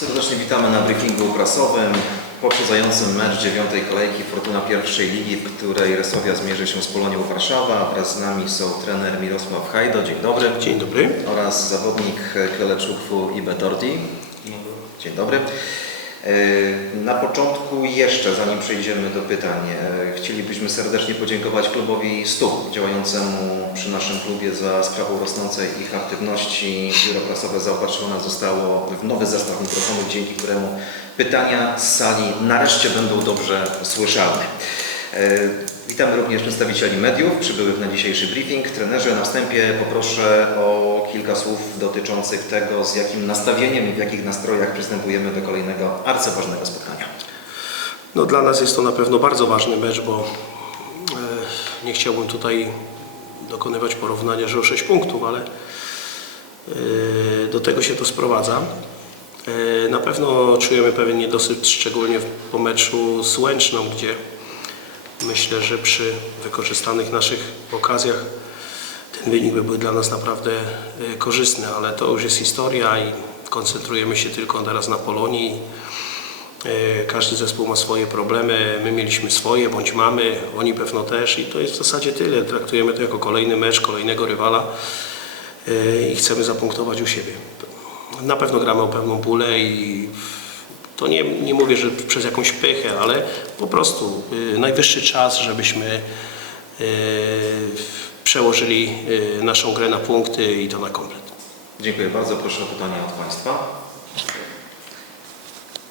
Serdecznie witamy na briefingu prasowym poprzedzającym mecz dziewiątej kolejki Fortuna pierwszej ligi, w której Resowia zmierzy się z Polonią Warszawa. Wraz z nami są trener Mirosław Hajdo, dzień dobry, Dzień dobry. oraz zawodnik Keleczukwu i Betordi. Dzień dobry. E, Na początku jeszcze, zanim przejdziemy do pytań, e, chcielibyśmy serdecznie podziękować klubowi STUP działającemu przy naszym klubie za sprawą rosnącej ich aktywności. Biuro prasowe zaopatrzone zostało w nowy zestaw mikrofonów, dzięki któremu pytania z sali nareszcie będą dobrze słyszalne. E, Witamy również przedstawicieli mediów przybyłych na dzisiejszy briefing. Trenerze, na wstępie poproszę o kilka słów dotyczących tego, z jakim nastawieniem i w jakich nastrojach przystępujemy do kolejnego arcyważnego spotkania. No, dla nas jest to na pewno bardzo ważny mecz, bo e, nie chciałbym tutaj dokonywać porównania, że o 6 punktów, ale e, do tego się to sprowadza. E, na pewno czujemy pewien niedosyt, szczególnie po meczu z Łęczną, gdzie myślę, że przy wykorzystanych naszych okazjach wynik by był dla nas naprawdę e, korzystny, ale to już jest historia i koncentrujemy się tylko teraz na Polonii. E, Każdy zespół ma swoje problemy, my mieliśmy swoje, bądź mamy, oni pewno też i to jest w zasadzie tyle. Traktujemy to jako kolejny mecz, kolejnego rywala e, i chcemy zapunktować u siebie. Na pewno gramy o pewną pulę i to nie, nie mówię, że przez jakąś pychę, ale po prostu najwyższy czas, żebyśmy przełożyli y, naszą grę na punkty i to na komplet. Dziękuję bardzo. Proszę o pytania od Państwa.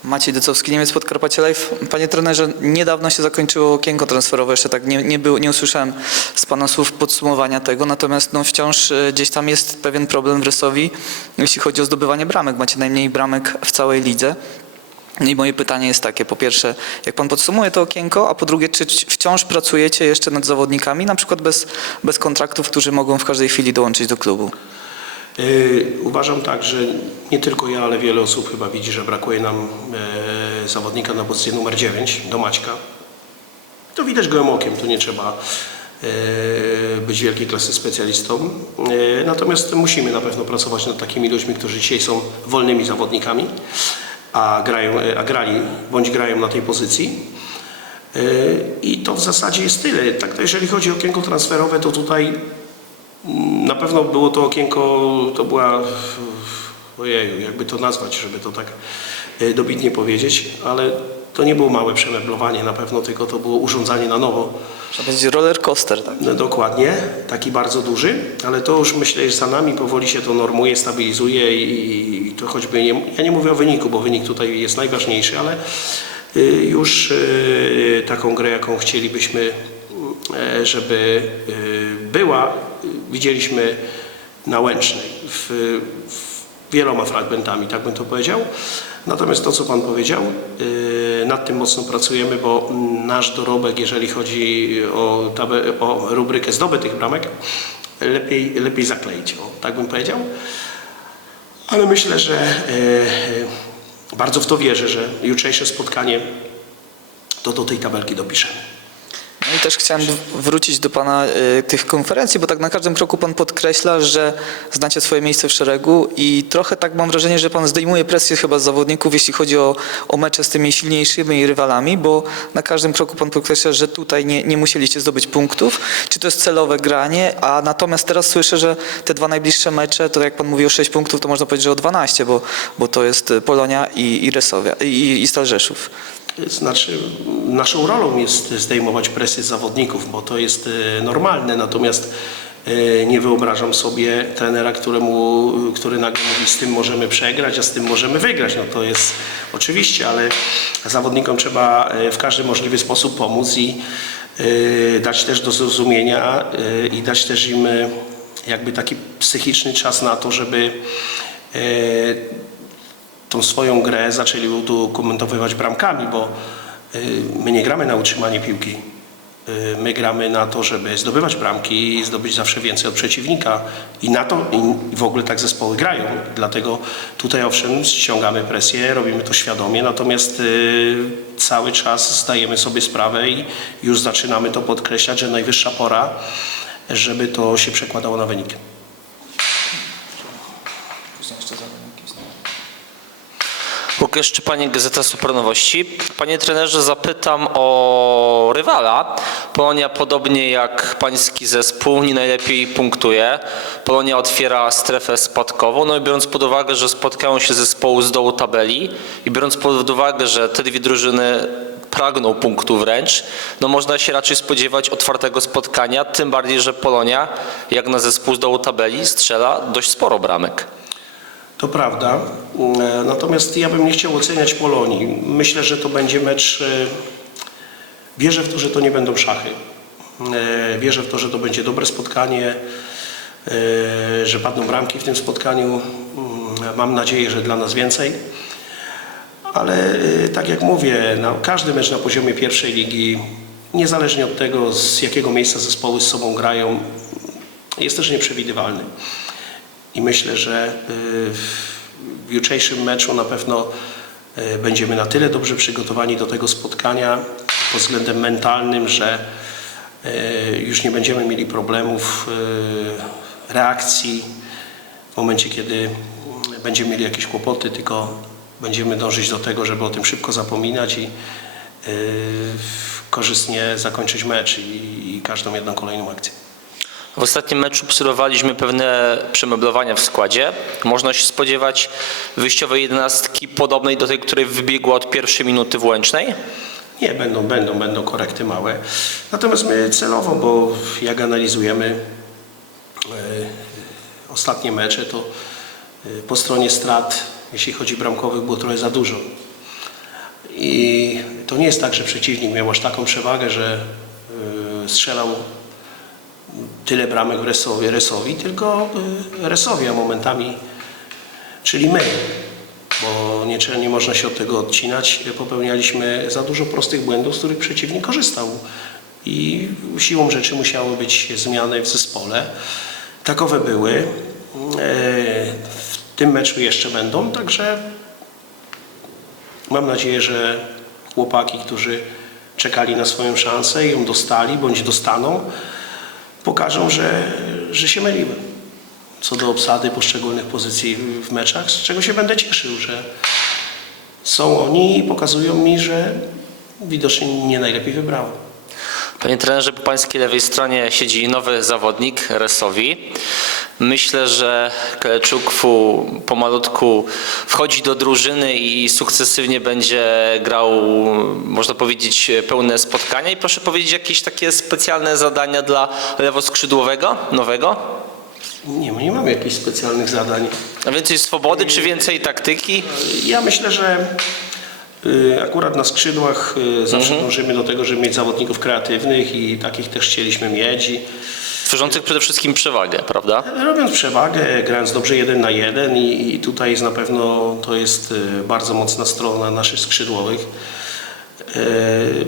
Maciej Decowski, Niemiec Podkarpacie Live. Panie trenerze, niedawno się zakończyło okienko transferowe, jeszcze tak nie, nie, był, nie usłyszałem z Pana słów podsumowania tego, natomiast no, wciąż e, gdzieś tam jest pewien problem w Rysowi, jeśli chodzi o zdobywanie bramek. Macie najmniej bramek w całej lidze. I moje pytanie jest takie, po pierwsze, jak Pan podsumuje to okienko, a po drugie, czy wciąż pracujecie jeszcze nad zawodnikami, na przykład bez, bez kontraktów, którzy mogą w każdej chwili dołączyć do klubu? Y, Uważam tak, że nie tylko ja, ale wiele osób chyba widzi, że brakuje nam e, zawodnika na pozycję numer 9, do Maćka. To widać gołym okiem, tu nie trzeba e, być wielkiej klasy specjalistą. E, Natomiast musimy na pewno pracować nad takimi ludźmi, którzy dzisiaj są wolnymi zawodnikami, a, grają, e, a grali bądź grają na tej pozycji. E, I to w zasadzie jest tyle. Tak, jeżeli chodzi o okienko transferowe, to tutaj na pewno było to okienko, to była, ojeju, jakby to nazwać, żeby to tak e, dobitnie powiedzieć, ale to nie było małe przemeblowanie na pewno, tylko to było urządzanie na nowo. To będzie roller coaster, tak? No, Dokładnie, taki bardzo duży, ale to już myślę, że za nami powoli się to normuje, stabilizuje i, i to choćby, nie, ja nie mówię o wyniku, bo wynik tutaj jest najważniejszy, ale y, już y, taką grę, jaką chcielibyśmy, y, żeby y, była, y, widzieliśmy na Łęcznej w, w wieloma fragmentami, tak bym to powiedział. Natomiast to, co Pan powiedział, yy, nad tym mocno pracujemy, bo nasz dorobek, jeżeli chodzi o, o rubrykę zdobytych bramek, lepiej, lepiej zakleić, o, tak bym powiedział. Ale myślę, że yy, bardzo w to wierzę, że jutrzejsze spotkanie to do tej tabelki dopiszemy. No i też chciałem wrócić do Pana y, tych konferencji, bo tak na każdym kroku Pan podkreśla, że znacie swoje miejsce w szeregu i trochę tak mam wrażenie, że Pan zdejmuje presję chyba z zawodników, jeśli chodzi o, o mecze z tymi silniejszymi rywalami, bo na każdym kroku Pan podkreśla, że tutaj nie, nie musieliście zdobyć punktów. Czy to jest celowe granie? A natomiast teraz słyszę, że te dwa najbliższe mecze, to jak Pan mówi o 6 punktów, to można powiedzieć, że o 12, bo, bo to jest Polonia i, i Resowia, i, i Stal Rzeszów. Znaczy, naszą rolą jest zdejmować presję z zawodników, bo to jest e, normalne, natomiast e, nie wyobrażam sobie trenera, któremu, który nagle mówi, z tym możemy przegrać, a z tym możemy wygrać. No to jest oczywiście, ale zawodnikom trzeba e, w każdy możliwy sposób pomóc i dać też do zrozumienia i dać też im jakby taki psychiczny czas na to, żeby tą swoją grę zaczęli udokumentowywać bramkami, bo y, my nie gramy na utrzymanie piłki. Y, My gramy na to, żeby zdobywać bramki i zdobyć zawsze więcej od przeciwnika. I na to i w ogóle tak zespoły grają. Dlatego tutaj owszem ściągamy presję, robimy to świadomie, natomiast y, cały czas zdajemy sobie sprawę i już zaczynamy to podkreślać, że najwyższa pora, żeby to się przekładało na wynik. Łukasz Szczepaniak, Gazeta Supernowości. Panie trenerze, zapytam o rywala. Polonia, podobnie jak pański zespół, nie najlepiej punktuje. Polonia otwiera strefę spadkową, no i biorąc pod uwagę, że spotkają się zespołu z dołu tabeli i biorąc pod uwagę, że te dwie drużyny pragną punktu wręcz, no można się raczej spodziewać otwartego spotkania, tym bardziej, że Polonia, jak na zespół z dołu tabeli, strzela dość sporo bramek. To prawda. E, Natomiast ja bym nie chciał oceniać Polonii. Myślę, że to będzie mecz. e, Wierzę w to, że to nie będą szachy. E, Wierzę w to, że to będzie dobre spotkanie, że padną bramki w tym spotkaniu. Mm, Mam nadzieję, że dla nas więcej. Ale tak jak mówię, na każdy mecz na poziomie pierwszej ligi, niezależnie od tego, z jakiego miejsca zespoły z sobą grają, jest też nieprzewidywalny. I myślę, że y, w jutrzejszym meczu na pewno y, będziemy na tyle dobrze przygotowani do tego spotkania pod względem mentalnym, że y, już nie będziemy mieli problemów reakcji w momencie, kiedy będziemy mieli jakieś kłopoty, tylko będziemy dążyć do tego, żeby o tym szybko zapominać i korzystnie zakończyć mecz i każdą jedną kolejną akcję. W ostatnim meczu obserwowaliśmy pewne przemeblowania w składzie. Można się spodziewać wyjściowej jedenastki podobnej do tej, której wybiegła od pierwszej minuty w Łęcznej. Nie, będą, będą, będą korekty małe. Natomiast my celowo, bo jak analizujemy e, ostatnie mecze, to e, po stronie strat, jeśli chodzi bramkowych, było trochę za dużo. I to nie jest tak, że przeciwnik miał aż taką przewagę, że e, strzelał tyle bramek Resowi, Resowi tylko a momentami, czyli my bo nie, nie można się od tego odcinać. Popełnialiśmy za dużo prostych błędów, z których przeciwnik korzystał. I siłą rzeczy musiały być zmiany w zespole. Takowe były. E, W tym meczu jeszcze będą, także mam nadzieję, że chłopaki, którzy czekali na swoją szansę ją dostali bądź dostaną, pokażą, że, że się myliły co do obsady poszczególnych pozycji w meczach, z czego się będę cieszył, że są oni i pokazują mi, że widocznie nie najlepiej wybrałem. Panie trenerze, po pańskiej lewej stronie siedzi nowy zawodnik Resowi. Myślę, że Keleczukwu pomalutku wchodzi do drużyny i sukcesywnie będzie grał, można powiedzieć, pełne spotkania. I proszę powiedzieć, jakieś takie specjalne zadania dla lewoskrzydłowego, nowego? Nie, my nie mamy jakichś specjalnych zadań. A więcej swobody czy więcej taktyki? Ja myślę, że y, akurat na skrzydłach y, zawsze dążymy do tego, żeby mieć zawodników kreatywnych i takich też chcieliśmy mieć. Tworzących przede wszystkim przewagę, prawda? robiąc przewagę, grając dobrze jeden na jeden i, i tutaj jest na pewno to jest y, bardzo mocna strona naszych skrzydłowych. Y,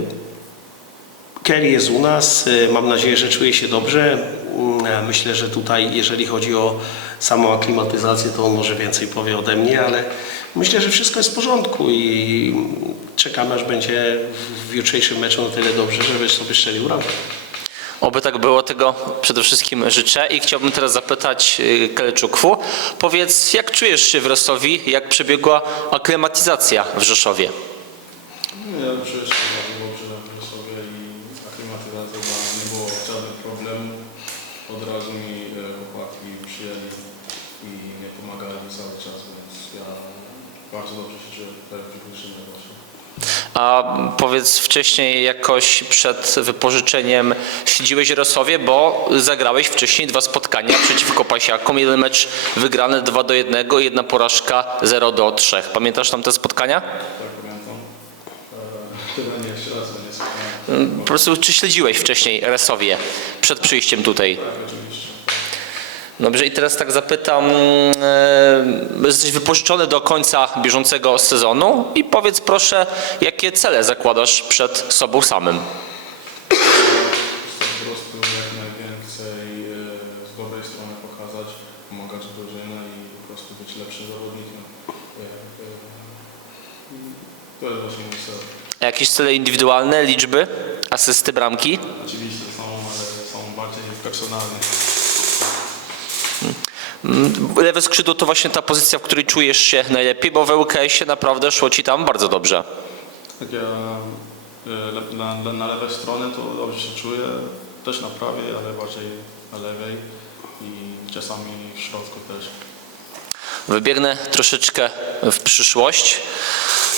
Kerry jest u nas, y, mam nadzieję, że czuje się dobrze. Mm, Myślę, że tutaj, jeżeli chodzi o samą aklimatyzację, to on może więcej powie ode mnie, ale myślę, że wszystko jest w porządku i czekamy, aż będzie w jutrzejszym meczu na tyle dobrze, żeby sobie strzelił ramkę. Oby tak było, tego przede wszystkim życzę i chciałbym teraz zapytać y, Keleczukwu. Powiedz, jak czujesz się w Rosowi, jak przebiegła aklimatyzacja w Rzeszowie? No, Ja czuję się bardzo dobrze na sobie i aklimatyzacja była, nie było żadnych problemów. Od razu mi e, chłopaki przyjęli i mnie pomagali cały czas, więc ja bardzo dobrze się czuję tutaj w dzisiejszym właśnie. A powiedz wcześniej jakoś przed wypożyczeniem śledziłeś Rosowie, bo zagrałeś wcześniej dwa spotkania przeciwko Pasiakom. Jeden mecz wygrany 2 do 1, jedna porażka 0 do 3. Pamiętasz tam te spotkania? Tak. Po prostu czy śledziłeś wcześniej Resowie przed przyjściem tutaj? Dobrze, i teraz tak zapytam, e, jesteś wypożyczony do końca bieżącego sezonu i powiedz proszę, jakie cele zakładasz przed sobą samym? Po prostu jak najwięcej e, z dobrej strony pokazać, pomagać drużynie i po prostu być lepszym zawodnikiem. E, e, To jest właśnie mój cel. A jakieś cele indywidualne, liczby, asysty, bramki? Oczywiście są, ale są bardziej personalne. Mm, Lewe skrzydło to właśnie ta pozycja, w której czujesz się najlepiej, bo w ŁKS-ie naprawdę szło ci tam bardzo dobrze. Tak ja e, na, na lewej stronie to dobrze się czuję, też na prawej, ale bardziej na lewej i czasami w środku też. Wybiegnę troszeczkę w przyszłość.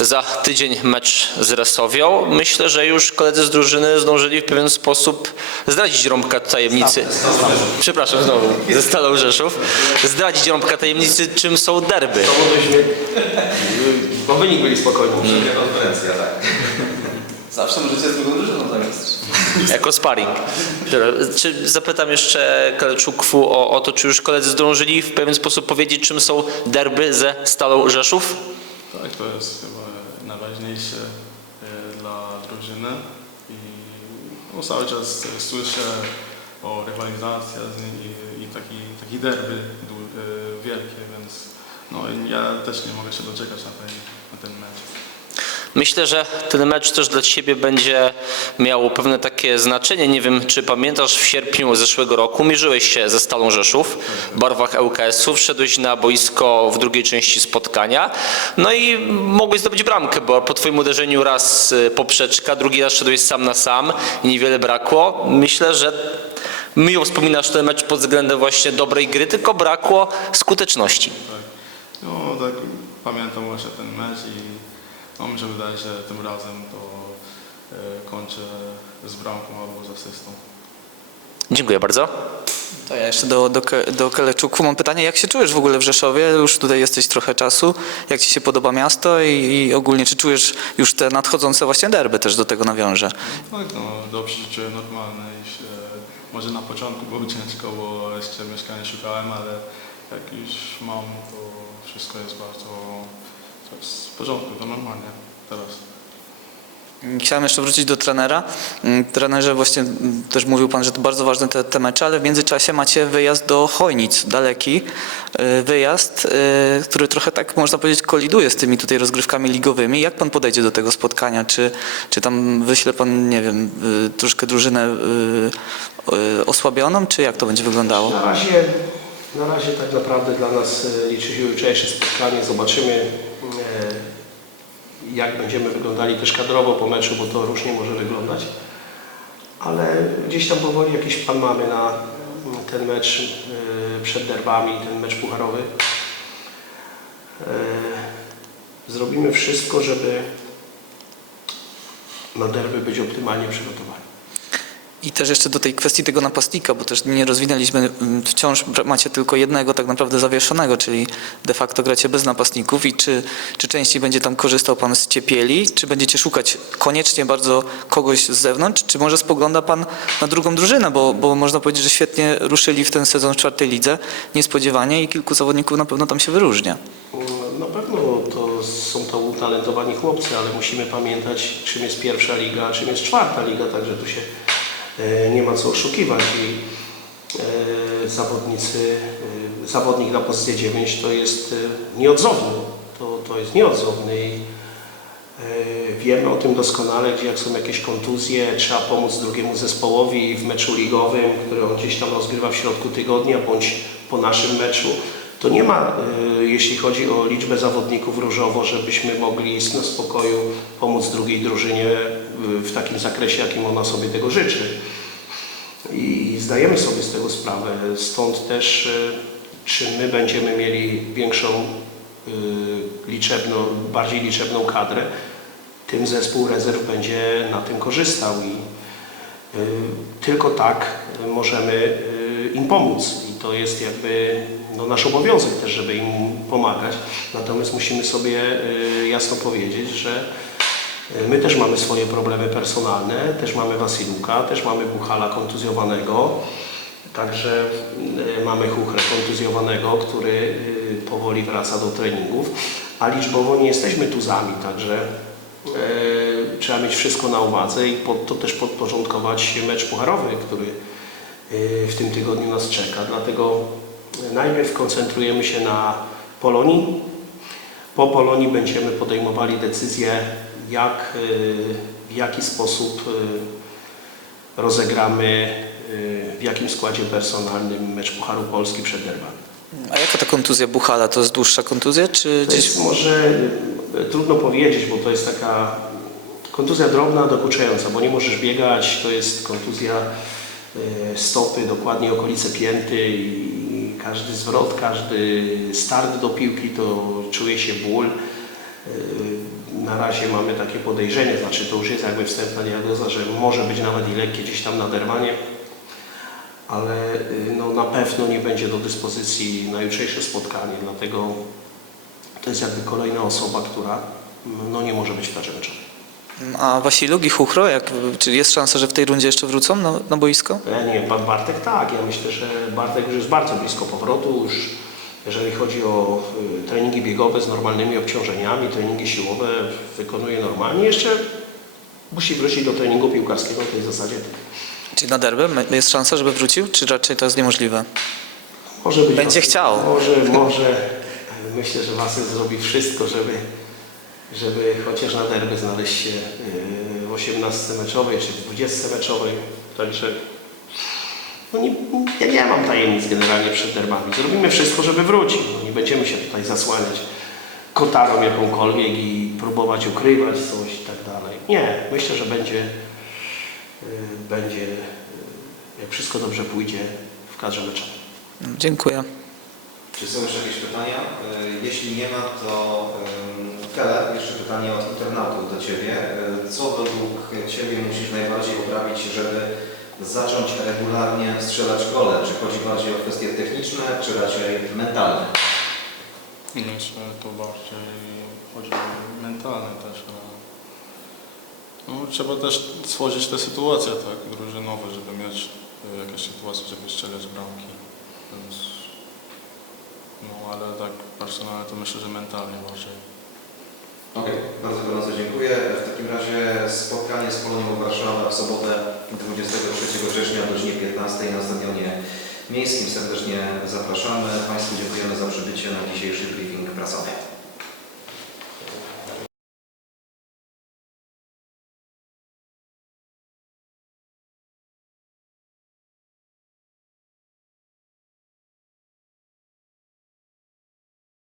Za tydzień mecz z Resowią. Myślę, że już koledzy z drużyny zdążyli w pewien sposób zdradzić rąbka tajemnicy. Przepraszam znowu, ze Stalą Rzeszów. Zdradzić rąbka tajemnicy, czym są derby. Bo wynik byli spokojni. Konferencja, tak. Zawsze możecie z drugą drużyną zamiast. Jako sparring. Czy zapytam jeszcze Kaleczukwu o, o to, czy już koledzy zdążyli w pewien sposób powiedzieć, czym są derby ze Stalą Rzeszów? Tak, to jest chyba najważniejsze e, dla drużyny i no, cały czas e, słyszę o rywalizacji i, i taki, taki derby e, wielkie, więc no, ja też nie mogę się doczekać na ten, na ten mecz. Myślę, że ten mecz też dla Ciebie będzie miał pewne takie znaczenie. Nie wiem, czy pamiętasz, w sierpniu zeszłego roku mierzyłeś się ze Stalą Rzeszów w barwach ŁKS-u, wszedłeś na boisko w drugiej części spotkania, no i mogłeś zdobyć bramkę, bo po Twoim uderzeniu raz y, poprzeczka, drugi raz szedłeś sam na sam i niewiele brakło. Myślę, że miło wspominasz ten mecz pod względem właśnie dobrej gry, tylko brakło skuteczności. Tak. No tak pamiętam właśnie ten mecz i no, mi się wydaje, że tym razem to e, kończę z bramką albo z asystą. Dziękuję bardzo. To ja jeszcze do, do, do Keleczuku mam pytanie, jak się czujesz w ogóle w Rzeszowie? Już tutaj jesteś trochę czasu. Jak ci się podoba miasto i, i ogólnie czy czujesz już te nadchodzące właśnie derby też do tego nawiążę? Tak, no dobrze się czuję normalnie. Może na początku było ciężko, bo jeszcze mieszkania szukałem, ale jak już mam, to wszystko jest bardzo to jest w porządku, to normalnie teraz. Chciałem jeszcze wrócić do trenera. Mm, Trenerze, właśnie mm, też mówił Pan, że to bardzo ważne te, te mecze, ale w międzyczasie macie wyjazd do Chojnic, daleki y, wyjazd, y, który trochę tak można powiedzieć koliduje z tymi tutaj rozgrywkami ligowymi. Jak Pan podejdzie do tego spotkania? Czy, czy tam wyśle Pan, nie wiem, y, troszkę drużynę osłabioną, czy jak to będzie wyglądało? Na razie, na razie tak naprawdę dla nas e, liczy się jutrzejsze spotkanie. Zobaczymy e, jak będziemy wyglądali też kadrowo po meczu, bo to różnie może wyglądać. Ale gdzieś tam powoli jakiś plan mamy na mm, ten mecz e, przed derbami, ten mecz pucharowy. Zrobimy wszystko, żeby na derby być optymalnie przygotowani. I też jeszcze do tej kwestii tego napastnika, bo też nie rozwinęliśmy, mm, wciąż macie tylko jednego tak naprawdę zawieszonego, czyli de facto gracie bez napastników. I czy, czy częściej będzie tam korzystał Pan z Ciepieli, czy będziecie szukać koniecznie bardzo kogoś z zewnątrz, czy może spogląda Pan na drugą drużynę, bo, bo można powiedzieć, że świetnie ruszyli w ten sezon w czwartej lidze, niespodziewanie i kilku zawodników na pewno tam się wyróżnia. Na pewno to są to utalentowani chłopcy, ale musimy pamiętać, czym jest pierwsza liga, a czym jest czwarta liga, także tu się nie ma co oszukiwać i e, zawodnicy, e, zawodnik na pozycję 9 to jest e, nieodzowny, to, to jest nieodzowny i e, wiemy o tym doskonale, gdzie jak są jakieś kontuzje, trzeba pomóc drugiemu zespołowi w meczu ligowym, który on gdzieś tam rozgrywa w środku tygodnia, bądź po naszym meczu. To nie ma, e, jeśli chodzi o liczbę zawodników różowo, żebyśmy mogli na spokoju pomóc drugiej drużynie e, w takim zakresie, jakim ona sobie tego życzy. I zdajemy sobie z tego sprawę. Stąd też, e, czy my będziemy mieli większą e, liczebną, bardziej liczebną kadrę, tym zespół rezerw będzie na tym korzystał i e, tylko tak możemy im pomóc. I to jest jakby no, nasz obowiązek też, żeby im pomagać. Natomiast musimy sobie jasno powiedzieć, że my też mamy swoje problemy personalne, też mamy Wasiluka, też mamy Buchala kontuzjowanego, także e, mamy Chuchrę kontuzjowanego, który e, powoli wraca do treningów, a liczbowo nie jesteśmy tuzami, także e, trzeba mieć wszystko na uwadze i pod to też podporządkować mecz pucharowy, który e, w tym tygodniu nas czeka. Dlatego najpierw koncentrujemy się na Polonii. Po Polonii będziemy podejmowali decyzję, jak, e, w jaki sposób e, rozegramy, e, w jakim składzie personalnym mecz Pucharu Polski przed derbami. A jaka ta kontuzja Buchala? To jest dłuższa kontuzja, czy gdzieś... jest może trudno powiedzieć, bo to jest taka kontuzja drobna, dokuczająca, bo nie możesz biegać, to jest kontuzja stopy, dokładnie okolice pięty i każdy zwrot, każdy start do piłki to czuje się ból. E, Na razie mamy takie podejrzenie, znaczy to już jest jakby wstępna diagnoza, że może być nawet i lekkie gdzieś tam naderwanie, ale y, no, na pewno nie będzie do dyspozycji na jutrzejsze spotkanie, dlatego to jest jakby kolejna osoba, która no, nie może być meczowej. A Wasiluk i Chuchro, jak, czy jest szansa, że w tej rundzie jeszcze wrócą na, na boisko? Ja nie wiem, pan Bartek tak, ja myślę, że Bartek już jest bardzo blisko powrotu, już jeżeli chodzi o y, treningi biegowe z normalnymi obciążeniami, treningi siłowe wykonuje normalnie, jeszcze musi wrócić do treningu piłkarskiego w tej zasadzie. Czy na derby jest szansa, żeby wrócił, czy raczej to jest niemożliwe? Może być Będzie chciał. Może, może. Myślę, że Wasy zrobi wszystko, żeby, żeby chociaż na derby znaleźć się yy, w 18 meczowej czy w 20 meczowej. Także no nie, ja nie mam tajemnic generalnie przed derbami. Zrobimy wszystko, żeby wrócił. No nie będziemy się tutaj zasłaniać kotarą jakąkolwiek i próbować ukrywać coś i tak dalej. Nie, myślę, że będzie, yy, będzie yy, jak wszystko dobrze pójdzie w kadrze meczowej. Dziękuję. Czy są jeszcze jakieś pytania? Y, Jeśli nie ma, to ym, Kele, jeszcze pytanie od internautów do Ciebie. Y, Co według Ciebie musisz najbardziej poprawić, żeby zacząć regularnie strzelać gole? Czy chodzi bardziej o kwestie techniczne, czy raczej mentalne? Myślę, to bardziej chodzi o mentalne też. a No, trzeba też stworzyć te sytuacje tak, drużynowe, żeby mieć e, jakieś sytuacje, żeby strzelać bramki. Więc, no ale tak personalnie to myślę, że mentalnie bardziej. Okej, bardzo gorąco dziękuję. W takim razie spotkanie z Polonią Warszawa w sobotę 23 września o godzinie 15 na stadionie miejskim. Serdecznie zapraszamy. Państwu dziękujemy za przybycie na dzisiejszy briefing prasowy.